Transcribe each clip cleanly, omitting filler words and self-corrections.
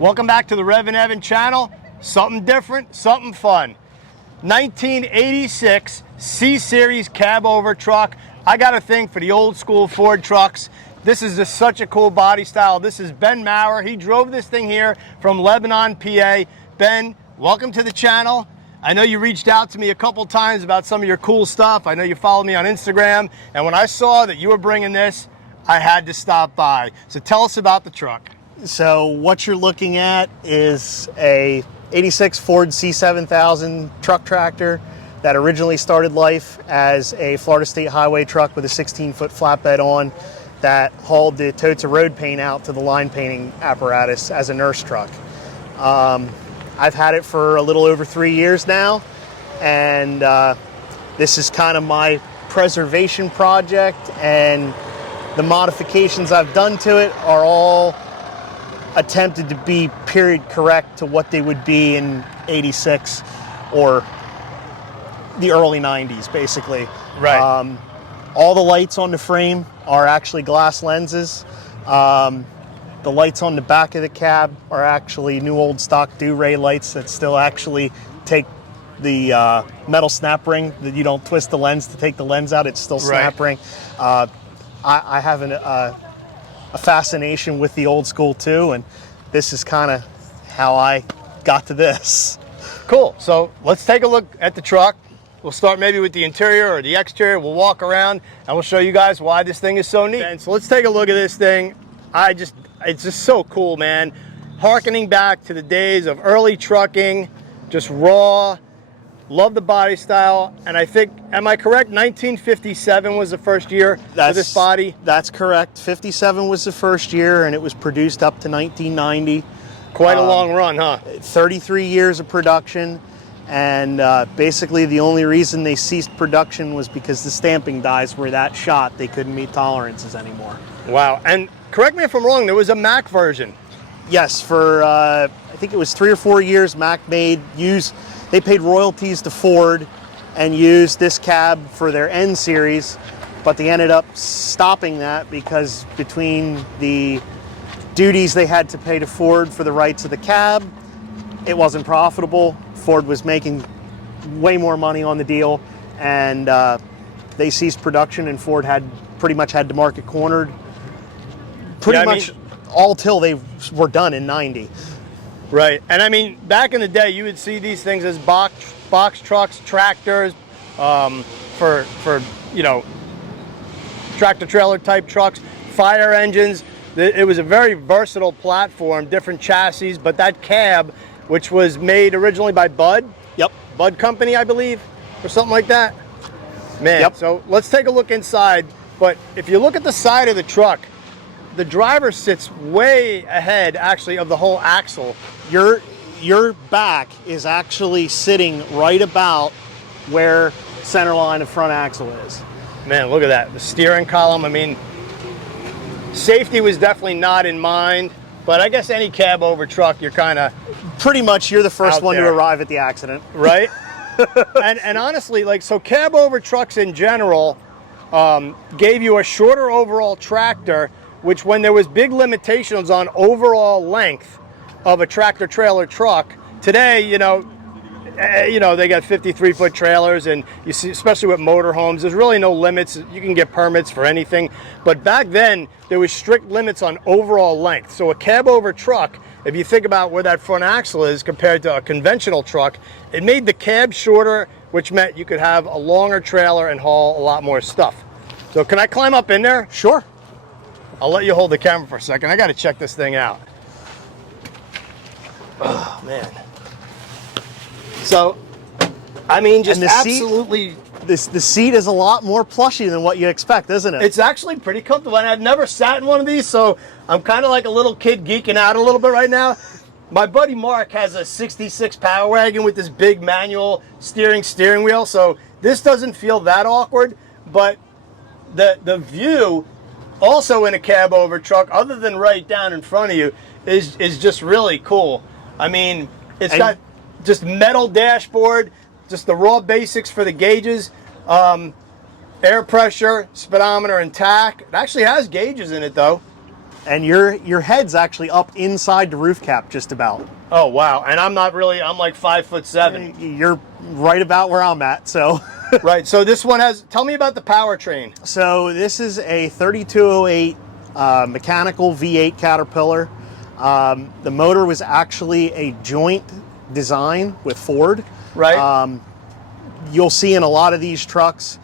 Welcome back to the REVan channel. Something different, something fun. 1986 C-Series Cabover truck. I got a thing for the old school Ford trucks. This is just such a cool body style. This is Ben Maurer. He drove this thing here from Lebanon, PA. Ben, welcome to the channel. I know you reached out to me a couple times about some of your cool stuff. I know you follow me on Instagram. And when I saw that you were bringing this, I had to stop by. So tell us about the truck. So what you're looking at is a 86 Ford C-7000 truck tractor that originally started life as a Florida State Highway truck with a 16-foot flatbed on that hauled the totes of road paint out to the line painting apparatus as a nurse truck. I've had it for a little over 3 years now, and this is kind of my preservation project, and the modifications I've done to it are all attempted to be period correct to what they would be in 86 or the early 90s, basically. Right. All the lights on the frame are actually glass lenses. The lights on the back of the cab are actually new old stock Do-Ray lights that still actually take the metal snap ring, that you don't twist the lens to take the lens out, it's still snap ring. I have a fascination with the old school too, and this is kind of how I got to this. Cool. So let's take a look at the truck. We'll start maybe with the interior or the exterior. We'll walk around and we'll show you guys why this thing is so neat. And so let's take a look at this thing. It's just so cool, man. Harkening back to the days of early trucking, just raw. Love the body style, and I think, am I correct, 1957 was the first year for this body? That's correct. 57 was the first year, and it was produced up to 1990. Quite a long run, huh? 33 years of production, and basically the only reason they ceased production was because the stamping dies were that shot. They couldn't meet tolerances anymore. Wow, and correct me if I'm wrong, there was a Mac version. Yes, for I think it was 3 or 4 years, Mac they paid royalties to Ford and used this cab for their N series, but they ended up stopping that because between the duties they had to pay to Ford for the rights of the cab, it wasn't profitable. Ford was making way more money on the deal, and they ceased production, and Ford had pretty much had the market cornered all till they were done in 90. Right, and I mean, back in the day, you would see these things as box trucks, tractors, for you know, tractor trailer type trucks, fire engines. It was a very versatile platform, different chassis, but that cab, which was made originally by Bud. Yep. Bud Company, I believe, or something like that. Man, yep. So let's take a look inside. But if you look at the side of the truck, the driver sits way ahead, actually, of the whole axle. Your back is actually sitting right about where center line of front axle is. Man, look at that. The steering column, I mean, safety was definitely not in mind, but I guess any Cabover truck, you're kind of... Pretty much, you're the first one to arrive at the accident. Right? and honestly, like, so Cabover trucks in general gave you a shorter overall tractor, which when there was big limitations on overall length of a tractor trailer truck, today, you know, they got 53-foot trailers, and you see, especially with motorhomes, there's really no limits. You can get permits for anything. But back then, there was strict limits on overall length. So a Cabover truck, if you think about where that front axle is compared to a conventional truck, it made the cab shorter, which meant you could have a longer trailer and haul a lot more stuff. So can I climb up in there? Sure. I'll let you hold the camera for a second. I got to check this thing out. Oh, man. So, I mean, just absolutely... The seat is a lot more plushy than what you expect, isn't it? It's actually pretty comfortable, and I've never sat in one of these, so I'm kind of like a little kid geeking out a little bit right now. My buddy Mark has a 66 Power Wagon with this big manual steering wheel, so this doesn't feel that awkward, but the view... also in a Cabover truck, other than right down in front of you, is just really cool. I mean, it's got just metal dashboard, just the raw basics for the gauges, air pressure, speedometer, and tach. It actually has gauges in it, though. And your head's actually up inside the roof cap just about. Oh, wow. And I'm not really, I'm like 5'7". You're right about where I'm at, so. Right, so this one has, tell me about the powertrain. So this is a 3208 mechanical V8 Caterpillar. The motor was actually a joint design with Ford. Right. You'll see in a lot of these trucks,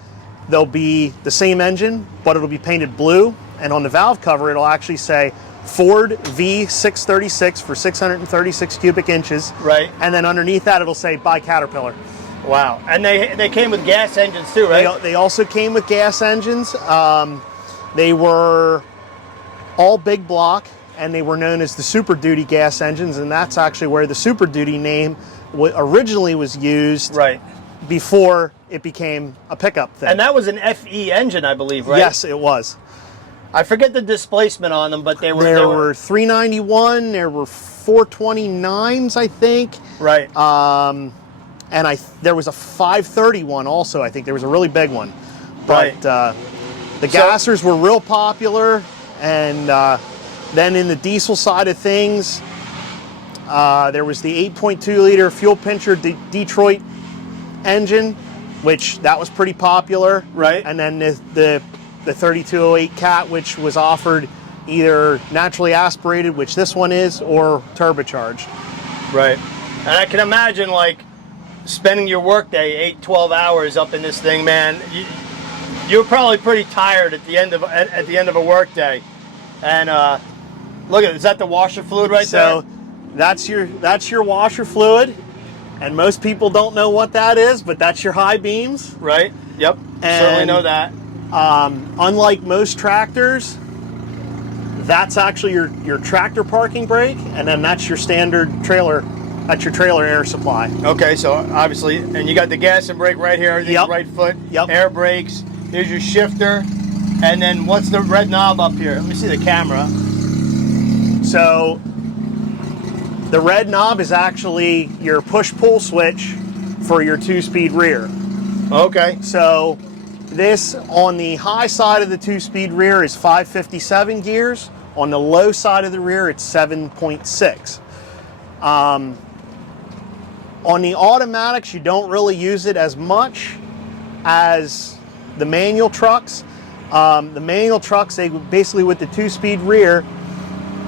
they'll be the same engine, but it'll be painted blue. And on the valve cover, it'll actually say Ford V636 for 636 cubic inches. Right. And then underneath that, it'll say by Caterpillar. Wow. And they came with gas engines too, right? They also came with gas engines. They were all big block, and they were known as the Super Duty gas engines, and that's actually where the Super Duty name originally was used. Right. Before it became a pickup thing. And that was an FE engine, I believe, right? Yes, it was. I forget the displacement on them, but There were 391, there were 429s, I think. Right. And there was a 531 also, I think. There was a really big one. But Right. the gassers were real popular. And then in the diesel side of things, there was the 8.2 liter fuel pincher Detroit engine, which that was pretty popular. Right. And then the 3208 Cat, which was offered either naturally aspirated, which this one is, or turbocharged. Right. And I can imagine, like, spending your workday 8-12 hours up in this thing, man. You're probably pretty tired at the end of a workday. And look at, is that the washer fluid right there? So that's your washer fluid, and most people don't know what that is, but that's your high beams. Right. Yep. Certainly know that. Unlike most tractors, that's actually your tractor parking brake, and then that's your standard trailer. That's your trailer air supply. Okay, so obviously, and you got the gas and brake right here. Everything's Yep. right foot. Yep. Air brakes. Here's your shifter. And then what's the red knob up here? Let me see the camera. So the red knob is actually your push-pull switch for your 2-speed rear. Okay. So this, on the high side of the 2-speed rear, is 557 gears. On the low side of the rear, it's 7.6. On the automatics, you don't really use it as much as the manual trucks. The manual trucks, they basically, with the 2-speed rear,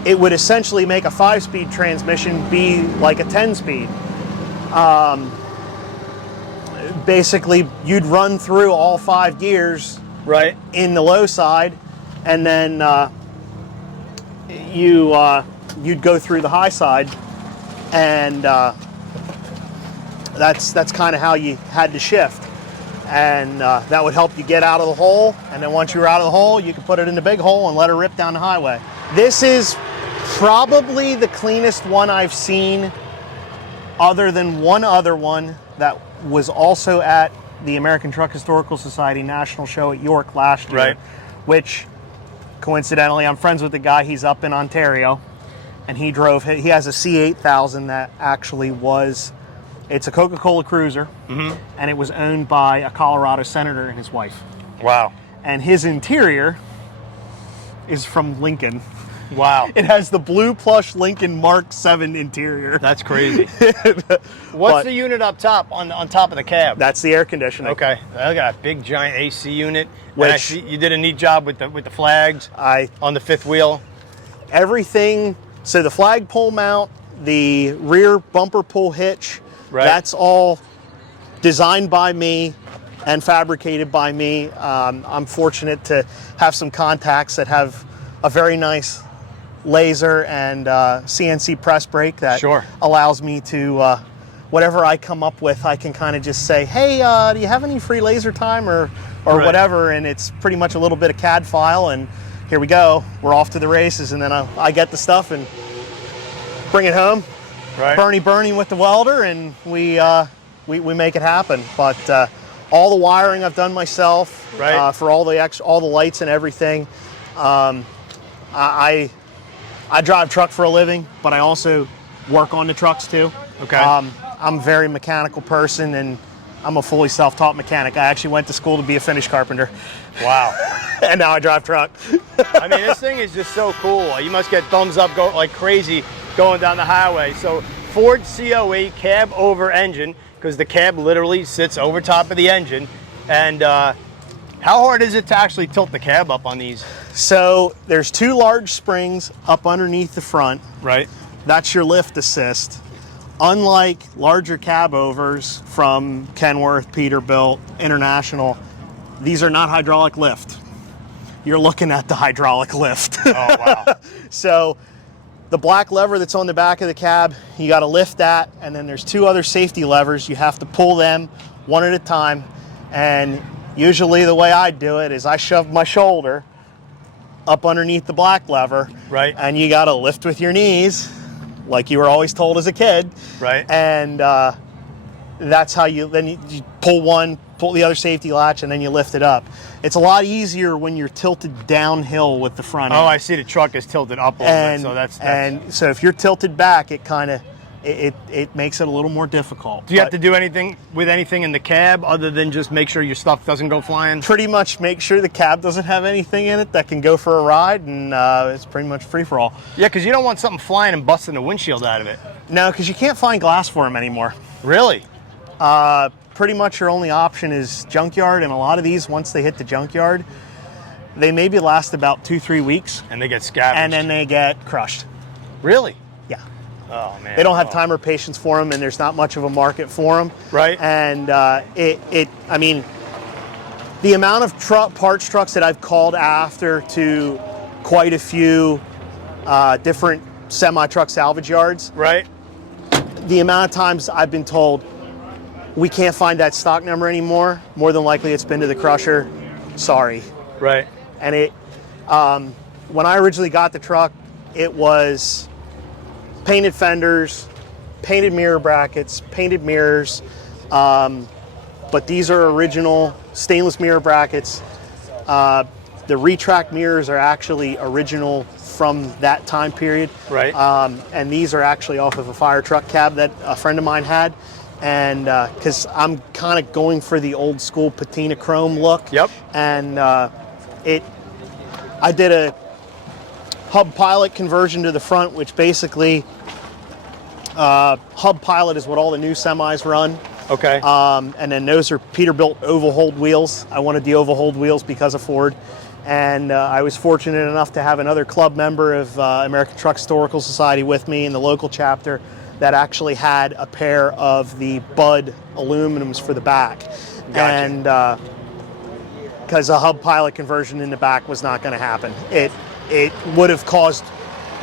it would essentially make a 5-speed transmission be like a 10-speed. Basically, you'd run through all 5 gears Right. in the low side, and then you'd go through the high side, and that's kind of how you had to shift. And that would help you get out of the hole, and then once you were out of the hole, you could put it in the big hole and let it rip down the highway. This is probably the cleanest one I've seen, other than one other one that was also at the American Truck Historical Society National Show at York last year. Right. Which, coincidentally, I'm friends with the guy. He's up in Ontario, and he has a C-7000 that actually was, it's a Coca-Cola Cruiser, and it was owned by a Colorado senator and his wife. Wow. And his interior is from Lincoln. Wow. It has the blue plush Lincoln Mark 7 interior. That's crazy. What's the unit up top, on top of the cab? That's the air conditioning. Okay. I got a big giant AC unit. Which- And I see you did a neat job with the flags on the fifth wheel. Everything, so the flagpole mount, the rear bumper pull hitch, Right. that's all designed by me and fabricated by me. I'm fortunate to have some contacts that have a very nice laser and CNC press brake that Sure. allows me to, whatever I come up with, I can kind of just say, hey, do you have any free laser time or Right. whatever, and it's pretty much a little bit of CAD file, and here we go, we're off to the races, and then I get the stuff and bring it home, Right. Bernie with the welder, and we make it happen. But all the wiring I've done myself, Right. for all the lights and everything. I drive truck for a living, but I also work on the trucks too. Okay. I'm a very mechanical person, and I'm a fully self-taught mechanic. I actually went to school to be a finish carpenter. Wow. And now I drive truck. I mean, this thing is just so cool. You must get thumbs up go like crazy going down the highway. So Ford COE cab over engine, because the cab literally sits over top of the engine. And how hard is it to actually tilt the cab up on these? So there's 2 large springs up underneath the front. Right. That's your lift assist. Unlike larger cabovers from Kenworth, Peterbilt, International, these are not hydraulic lift. You're looking at the hydraulic lift. Oh, wow. So the black lever that's on the back of the cab, you got to lift that, and then there's 2 other safety levers. You have to pull them one at a time, and usually the way I do it is I shove my shoulder up underneath the black lever, right, and you got to lift with your knees, like you were always told as a kid, right, and that's how you pull one, pull the other safety latch, and then you lift it up. It's a lot easier when you're tilted downhill with the front end. Oh, I see the truck is tilted up a little bit, so that's... And so if you're tilted back, it kind of, it makes it a little more difficult. Do you have to do anything with anything in the cab other than just make sure your stuff doesn't go flying? Pretty much make sure the cab doesn't have anything in it that can go for a ride, and it's pretty much free-for-all. Yeah, because you don't want something flying and busting the windshield out of it. No, because you can't find glass for them anymore. Really? Pretty much your only option is junkyard, and a lot of these, once they hit the junkyard, they maybe last about 2-3 weeks. And they get scavenged. And then they get crushed. Really? Yeah. Oh, man. They don't have time or patience for them, and there's not much of a market for them. Right. And I mean, the amount of parts trucks that I've called after to quite a few different semi-truck salvage yards. Right. The amount of times I've been told, we can't find that stock number anymore. More than likely it's been to the crusher. Sorry. Right. And when I originally got the truck, it was painted fenders, painted mirror brackets, painted mirrors. But these are original stainless mirror brackets. The retract mirrors are actually original from that time period. Right. And these are actually off of a fire truck cab that a friend of mine had. And because I'm kind of going for the old school patina chrome look. Yep. And I did a hub pilot conversion to the front, which basically hub pilot is what all the new semis run. Okay. And then those are Peterbilt oval hold wheels. I wanted the oval hold wheels because of Ford. And I was fortunate enough to have another club member of American Truck Historical Society with me in the local chapter that actually had a pair of the Bud aluminums for the back. Gotcha. And because a hub pilot conversion in the back was not going to happen. It would have caused,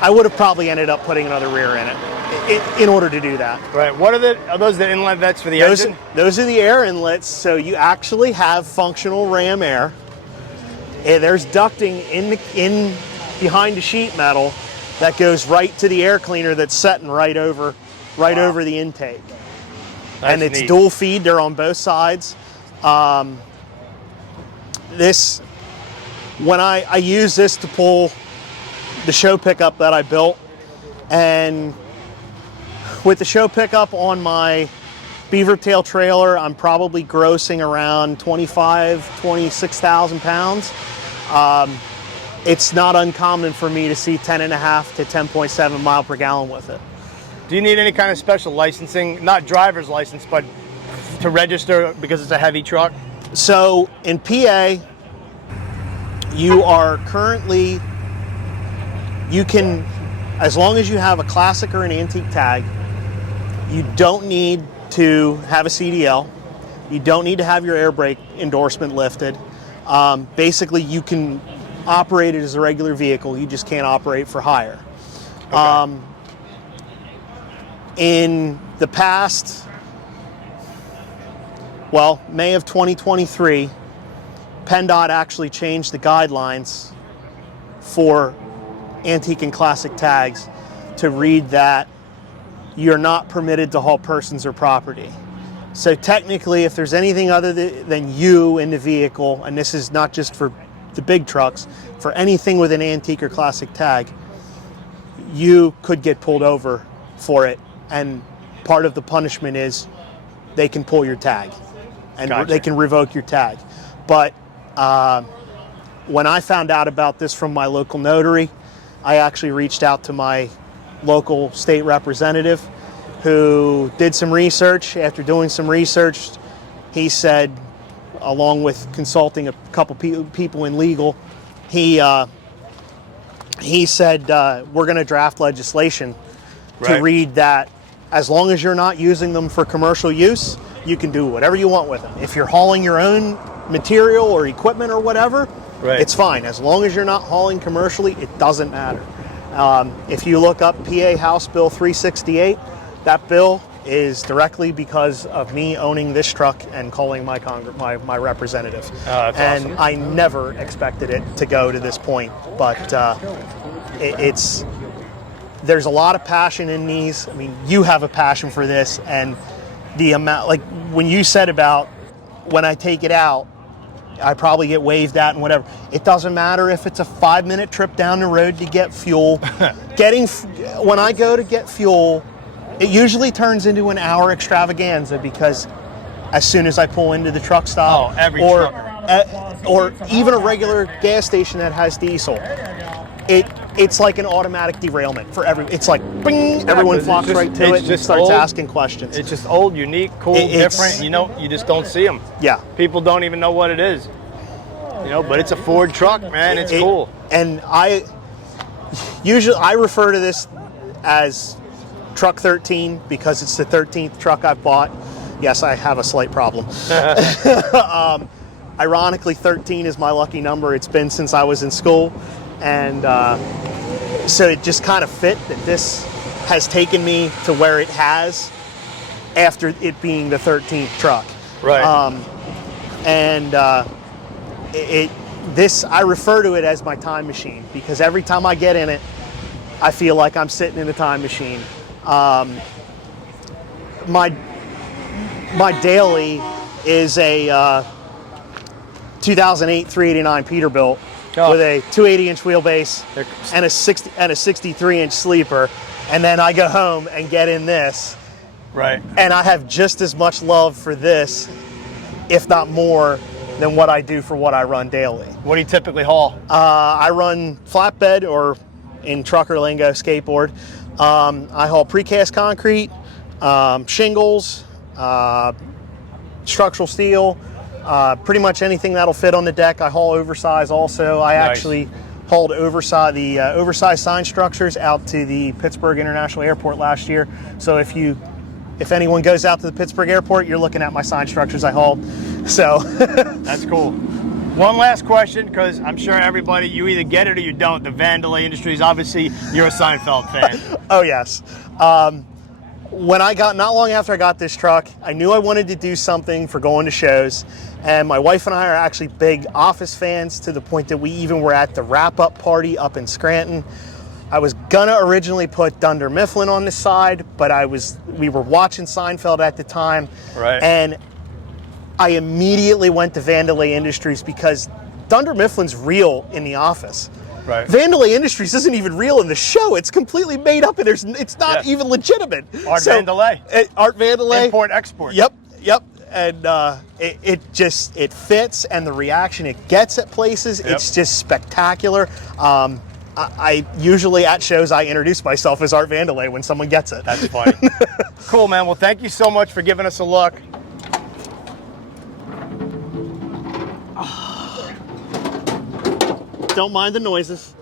I would have probably ended up putting another rear in it in order to do that. Right. What are those the inlet vents for the engine? Those are the air inlets, so you actually have functional ram air. There's ducting in behind the sheet metal that goes right to the air cleaner that's setting right over the intake. And it's neat. Dual feed, they're on both sides. When I use this to pull the show pickup that I built, and with the show pickup on my beaver tail trailer, I'm probably grossing around 26,000 pounds. It's not uncommon for me to see 10.5 to 10.7 mile per gallon with it. Do you need any kind of special licensing, not driver's license, but to register because it's a heavy truck? So in PA, you are currently, you can, as long as you have a classic or an antique tag, you don't need to have a CDL. You don't need to have your air brake endorsement lifted. Basically, you can operate it as a regular vehicle. You just can't operate for hire. Okay. In the past, well, May of 2023, PennDOT actually changed the guidelines for antique and classic tags to read that you're not permitted to haul persons or property. So technically, if there's anything other than you in the vehicle, and this is not just for the big trucks, for anything with an antique or classic tag, you could get pulled over for it. And part of the punishment is they can pull your tag. and Gotcha. they can revoke your tag. But when I found out about this from my local notary, I actually reached out to my local state representative who did some research. After doing some research, he said, along with consulting a couple people in legal, he said, we're going to draft legislation to read that as long as you're not using them for commercial use, you can do whatever you want with them. If you're hauling your own material or equipment or whatever, it's fine. As long as you're not hauling commercially, it doesn't matter. If you look up PA House Bill 368, that bill is directly because of me owning this truck and calling my representative. That's and awesome. I never expected it to go to this point, but there's a lot of passion in these. I mean, you have a passion for this, and the amount, like when you said about when I take it out, I probably get waved at and whatever. It doesn't matter if it's a 5-minute trip down the road to get fuel. When I go to get fuel, it usually turns into an hour extravaganza, because as soon as I pull into the truck stop, or even a regular gas station that has diesel, it's like an automatic derailment for it's like bing, everyone flocks right to it and starts asking questions. It's just old, unique, cool, different. You just don't see them. Yeah. People don't even know what it is. But it's a Ford truck, man. It's cool. And I refer to this as Truck 13 because it's the 13th truck I've bought. Yes, I have a slight problem. Ironically, 13 is my lucky number. It's been since I was in school. And so it just kind of fit that this has taken me to where it has after it being the 13th truck. Right. I refer to it as my time machine, because every time I get in it, I feel like I'm sitting in a time machine. My daily is a 2008 389 Peterbilt with a 280-inch wheelbase and a 63-inch sleeper, and then I go home and get in this. Right. And I have just as much love for this, if not more, than what I do for what I run daily. What do you typically haul? I run flatbed, or in trucker lingo, skateboard. I haul precast concrete, shingles, structural steel, pretty much anything that'll fit on the deck. I haul oversize also. I actually hauled the oversized sign structures out to the Pittsburgh International Airport last year. So if anyone goes out to the Pittsburgh Airport, you're looking at my sign structures I hauled. So that's cool. One last question, because I'm sure everybody, you either get it or you don't. The Vandelay Industries, obviously, you're a Seinfeld fan. Oh, yes. Not long after I got this truck, I knew I wanted to do something for going to shows. And my wife and I are actually big Office fans, to the point that we even were at the wrap-up party up in Scranton. I was gonna originally put Dunder Mifflin on the side, but we were watching Seinfeld at the time. Right. And I immediately went to Vandelay Industries, because Dunder Mifflin's real in the Office. Right. Vandelay Industries isn't even real in the show. It's completely made up, and it's not even legitimate. Art Vandelay. Art Vandelay. Import, export. Yep. And it fits, and the reaction it gets at places, it's just spectacular. I usually at shows I introduce myself as Art Vandelay when someone gets it. That's funny. Cool, man. Well, thank you so much for giving us a look. Don't mind the noises.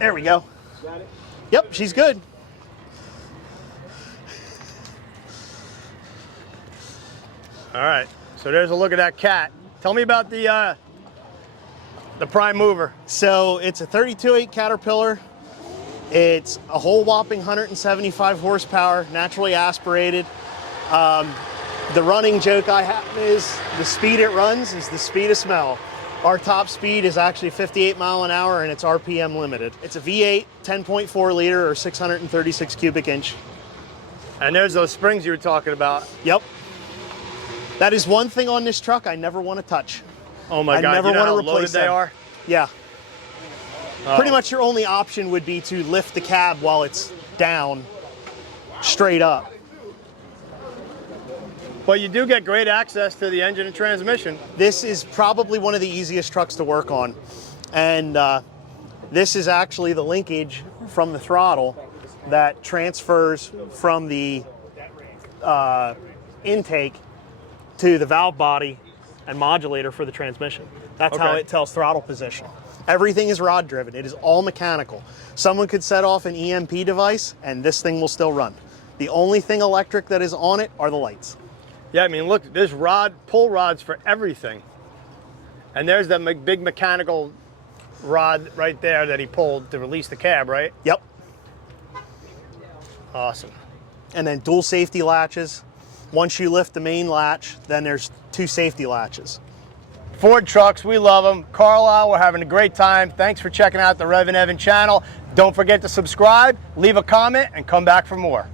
There we go. Got it? Yep, she's good. All right. So there's a look at that cat. Tell me about the prime mover. So it's a 32.8 Caterpillar. It's a whole whopping 175 horsepower, naturally aspirated. The running joke I have is the speed it runs is the speed of smell. Our top speed is actually 58 mile an hour, and it's RPM limited. It's a V8, 10.4 liter, or 636 cubic inch. And there's those springs you were talking about. Yep. That is one thing on this truck I never want to touch. Oh my God, I never you know want how to replace loaded they them. are? Yeah. Pretty much your only option would be to lift the cab while it's down, straight up. But you do get great access to the engine and transmission. This is probably one of the easiest trucks to work on. And this is actually the linkage from the throttle that transfers from the intake to the valve body and modulator for the transmission. That's how it tells throttle position. Everything is rod driven. It is all mechanical. Someone could set off an EMP device and this thing will still run. The only thing electric that is on it are the lights. Yeah, I mean, look, there's pull rods for everything. And there's the big mechanical rod right there that he pulled to release the cab, right? Yep. Awesome. And then dual safety latches. Once you lift the main latch, then there's 2 safety latches. Ford trucks, we love them. Carlisle, we're having a great time. Thanks for checking out the REVan channel. Don't forget to subscribe, leave a comment, and come back for more.